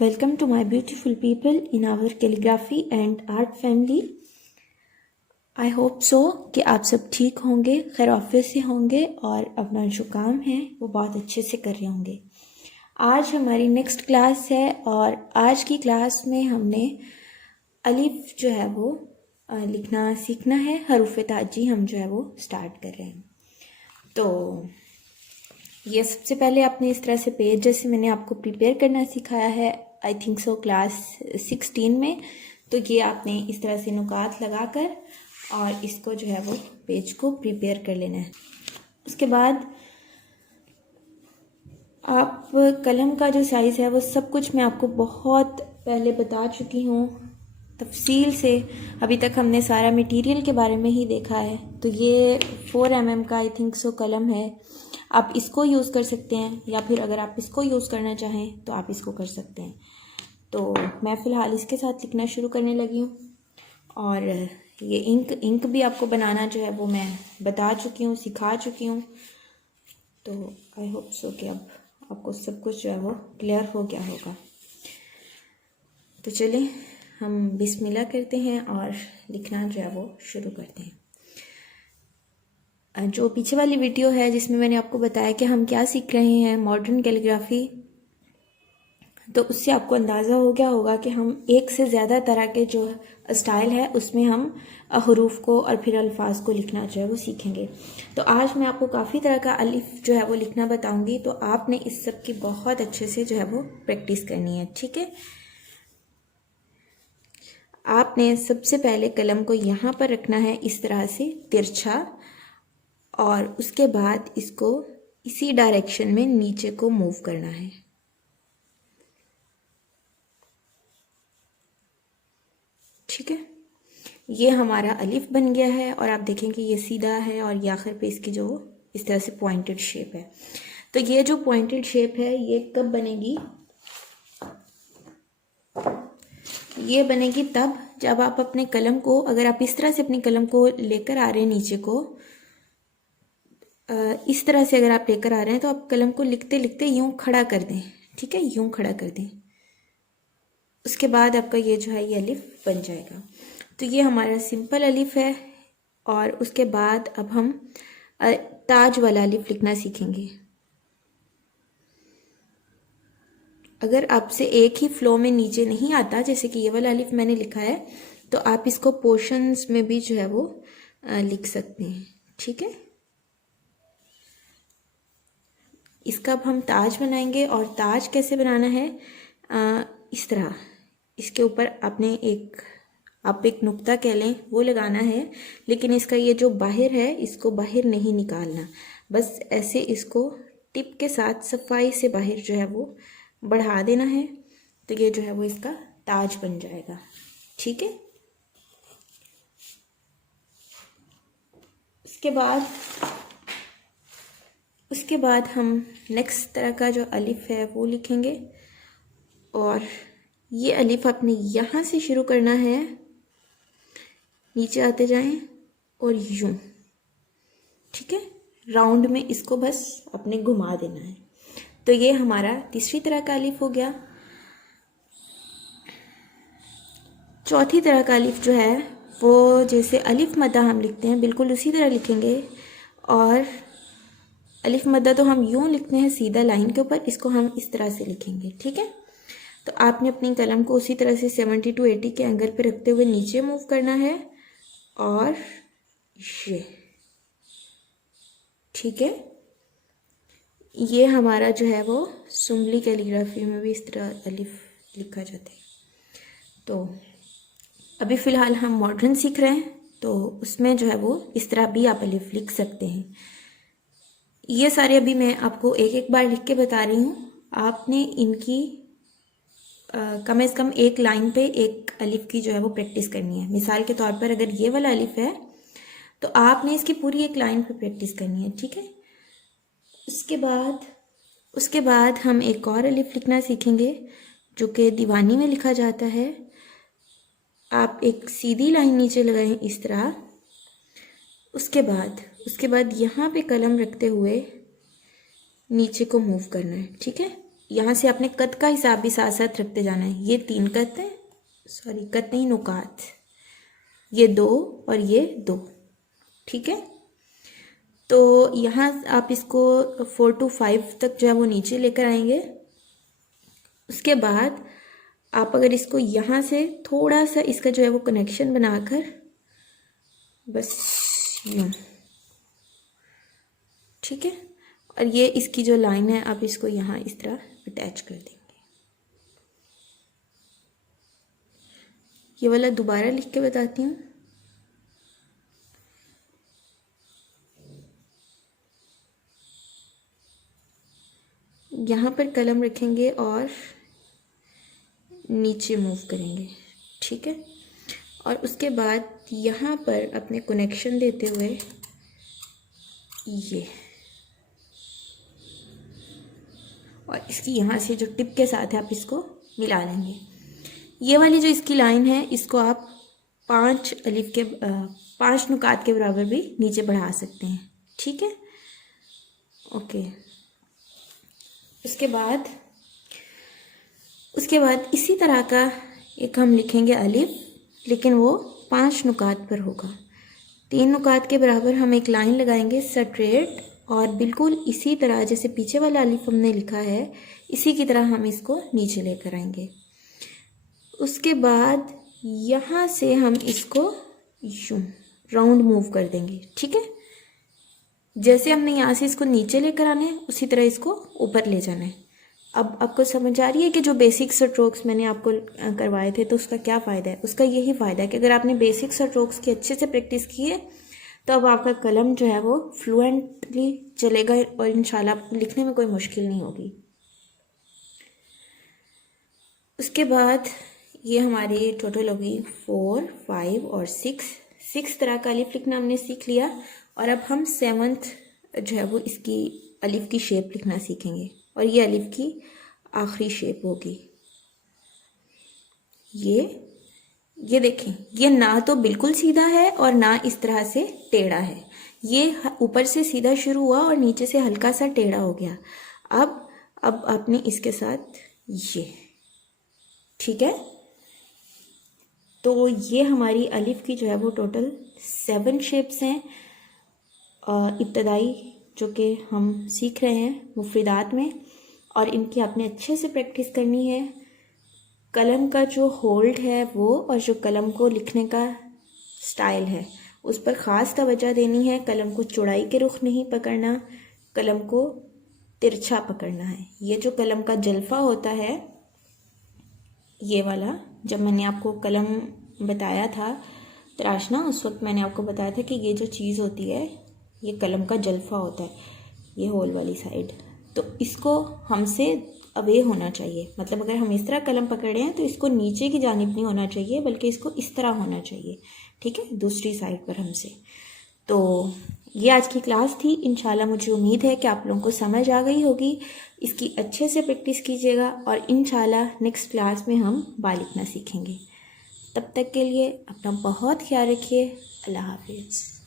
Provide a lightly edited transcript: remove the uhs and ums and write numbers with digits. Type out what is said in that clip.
Welcome to my beautiful people in our calligraphy and art family. I hope so कि आप सब ठीक होंगे, खैर ऑफिस से होंगे और अपना जो काम है वो बहुत अच्छे से कर रहे होंगे। आज हमारी नेक्स्ट क्लास है और आज की क्लास में हमने अलिफ जो है वो लिखना सीखना है। हरूफ ताजी हम जो है वो स्टार्ट कर रहे हैं। तो ये सबसे पहले आपने इस तरह से पेज जैसे मैंने आपको प्रिपेयर करना सिखाया है, आई थिंक सो क्लास 16 में। तो ये आपने इस तरह से नुकात लगाकर और इसको जो है वो पेज को प्रिपेयर कर लेना है। उसके बाद आप कलम का जो साइज़ है वो सब कुछ मैं आपको बहुत पहले बता चुकी हूँ तफसील से। अभी तक हमने सारा मटेरियल के बारे में ही देखा है। तो ये 4 mm का आई थिंक सो कलम है। आप इसको यूज़ कर सकते हैं या फिर अगर आप इसको यूज़ करना चाहें तो आप इसको कर सकते हैं। तो मैं फ़िलहाल इसके साथ लिखना शुरू करने लगी हूँ। और ये इंक भी आपको बनाना जो है वो मैं बता चुकी हूँ, सिखा चुकी हूँ। तो आई होप सो कि अब आपको सब कुछ जो है वो क्लियर हो गया होगा। तो चलिए हम बिस्मिल्लाह करते हैं और लिखना जो है वो शुरू करते हैं। जो पीछे वाली वीडियो है जिसमें मैंने आपको बताया कि हम क्या सीख रहे हैं, मॉडर्न कैलीग्राफी, तो उससे आपको अंदाज़ा हो गया होगा कि हम एक से ज़्यादा तरह के जो स्टाइल है उसमें हम हरूफ को और फिर अल्फाज को लिखना जो है वो सीखेंगे। तो आज मैं आपको काफ़ी तरह का अलिफ जो है वो लिखना बताऊंगी। तो आपने इस सब की बहुत अच्छे से जो है वो प्रैक्टिस करनी है, ठीक है। आपने सबसे पहले कलम को यहाँ पर रखना है इस तरह से तिरछा, और उसके बाद इसको इसी डायरेक्शन में नीचे को मूव करना है। ठीक है, ये हमारा अलिफ बन गया है और आप देखें कि ये सीधा है और ये आखिर पे इसकी जो इस तरह से पॉइंटेड शेप है। तो ये जो पॉइंटेड शेप है ये कब बनेगी? ये बनेगी तब जब आप अपने कलम को, अगर आप इस तरह से अपने कलम को लेकर आ रहे हैं नीचे को, इस तरह से अगर आप लेकर आ रहे हैं तो आप कलम को लिखते लिखते यूं खड़ा कर दें। ठीक है, यूं खड़ा कर दें। उसके बाद आपका ये जो है ये अलिफ बन जाएगा। तो ये हमारा सिंपल अलिफ है। और उसके बाद अब हम ताज वाला अलिफ लिखना सीखेंगे। अगर आपसे एक ही फ्लो में नीचे नहीं आता, जैसे कि ये वाला अलिफ मैंने लिखा है, तो आप इसको पोर्शंस में भी जो है वो लिख सकते हैं। ठीक है, इसका अब हम ताज बनाएंगे। और ताज कैसे बनाना है? इस तरह इसके ऊपर आपने आप एक नुक्ता कह लें वो लगाना है, लेकिन इसका ये जो बाहर है इसको बाहर नहीं निकालना, बस ऐसे इसको टिप के साथ सफाई से बाहर जो है वो बढ़ा देना है। तो ये जो है वो इसका ताज बन जाएगा। ठीक है, उसके बाद हम नेक्स्ट तरह का जो अलिफ है वो लिखेंगे। और ये अलिफ आपने यहाँ से शुरू करना है, नीचे आते जाएं और यूं। ठीक है, राउंड में इसको बस अपने घुमा देना है। तो ये हमारा तीसरी तरह का अलिफ हो गया। चौथी तरह का अलिफ जो है वो जैसे अलिफ मद्दा हम लिखते हैं बिल्कुल उसी तरह लिखेंगे। और अलिफ मद्दा तो हम यूं लिखते हैं सीधा लाइन के ऊपर, इसको हम इस तरह से लिखेंगे। ठीक है, तो आपने अपनी कलम को उसी तरह से 70 to 80 के एंगल पे रखते हुए नीचे मूव करना है। और ये ठीक है, ये हमारा जो है वो सुंगली कैलीग्राफी में भी इस तरह अलिफ लिखा जाता है। तो अभी फ़िलहाल हम मॉडर्न सीख रहे हैं, तो उसमें जो है वो इस तरह भी आप अलिफ लिख सकते हैं। ये सारे अभी मैं आपको एक एक बार लिख के बता रही हूँ। आपने इनकी कम से कम एक लाइन पे एक अलिफ की जो है वो प्रैक्टिस करनी है। मिसाल के तौर पर अगर ये वाला अलिफ है तो आपने इसकी पूरी एक लाइन पे प्रैक्टिस करनी है। ठीक है, उसके बाद हम एक और अलिफ लिखना सीखेंगे जो कि दीवानी में लिखा जाता है। आप एक सीधी लाइन नीचे लगाएं इस तरह। उसके बाद यहाँ पे कलम रखते हुए नीचे को मूव करना है। ठीक है, यहाँ से आपने कद का हिसाब भी साथ साथ रखते जाना है। ये 3 कद हैं, सॉरी कद नहीं, नुकात, ये 2 और ये 2, ठीक है। तो यहाँ आप इसको 4 to 5 तक जो है वो नीचे लेकर आएंगे। उसके बाद आप अगर इसको यहाँ से थोड़ा सा इसका जो है वो कनेक्शन बनाकर बस यूँ, ठीक है, और ये इसकी जो लाइन है आप इसको यहाँ इस तरह अटैच कर देंगे। ये वाला दोबारा लिख के बताती हूँ। यहाँ पर कलम रखेंगे और नीचे मूव करेंगे, ठीक है। और उसके बाद यहाँ पर अपने कनेक्शन देते हुए ये, और इसकी यहाँ से जो टिप के साथ है आप इसको मिला लेंगे। ये वाली जो इसकी लाइन है इसको आप 5 नुकात के बराबर भी नीचे बढ़ा सकते हैं, ठीक है, ओके। उसके बाद इसी तरह का एक हम लिखेंगे अलिफ, लेकिन वो 5 नुकात पर होगा। 3 नुकात के बराबर हम एक लाइन लगाएंगे स्ट्रेट, और बिल्कुल इसी तरह जैसे पीछे वाला अलिफ हमने लिखा है इसी की तरह हम इसको नीचे लेकर आएंगे। उसके बाद यहाँ से हम इसको यूं राउंड मूव कर देंगे, ठीक है। जैसे हमने यहाँ से इसको नीचे लेकर आना है उसी तरह इसको ऊपर ले जाना है। अब आपको समझ आ रही है कि जो बेसिक स्ट्रोक्स मैंने आपको करवाए थे तो उसका क्या फ़ायदा है? उसका यही फ़ायदा है कि अगर आपने बेसिक स्ट्रोक्स की अच्छे से प्रैक्टिस की है तो अब आपका कलम जो है वो फ्लुएंटली चलेगा और इंशाल्लाह आपको लिखने में कोई मुश्किल नहीं होगी। उसके बाद ये हमारी टोटल होगी 4, 5 और 6 तरह का अलिफ लिखना हमने सीख लिया। और अब हम 7th जो है वो इसकी अलिफ की शेप लिखना सीखेंगे, और ये अलिफ की आखिरी शेप होगी। ये देखें, ये ना तो बिल्कुल सीधा है और ना इस तरह से टेढ़ा है, ये ऊपर से सीधा शुरू हुआ और नीचे से हल्का सा टेढ़ा हो गया। अब आपने इसके साथ ये, ठीक है। तो ये हमारी अलिफ की जो है वो टोटल 7 शेप्स हैं इब्तदाई, जो कि हम सीख रहे हैं मुफरिदात में, और इनकी आपने अच्छे से प्रैक्टिस करनी है। कलम का जो होल्ड है वो, और जो कलम को लिखने का स्टाइल है उस पर ख़ास तवज्जो देनी है। कलम को चौड़ाई के रुख नहीं पकड़ना, कलम को तिरछा पकड़ना है। ये जो कलम का जलफा होता है, ये वाला, जब मैंने आपको कलम बताया था तराशना, उस वक्त मैंने आपको बताया था कि ये जो चीज़ होती है ये कलम का जलफा होता है, ये होल वाली साइड। तो इसको हमसे अवे होना चाहिए, मतलब अगर हम इस तरह कलम पकड़े हैं तो इसको नीचे की जानिब नहीं होना चाहिए बल्कि इसको इस तरह होना चाहिए, ठीक है, दूसरी साइड पर हमसे। तो ये आज की क्लास थी। इंशाल्लाह मुझे उम्मीद है कि आप लोगों को समझ आ गई होगी। इसकी अच्छे से प्रैक्टिस कीजिएगा और इंशाल्लाह नेक्स्ट क्लास में हम बा लिखना सीखेंगे। तब तक के लिए अपना बहुत ख्याल रखिए। अल्लाह हाफिज़।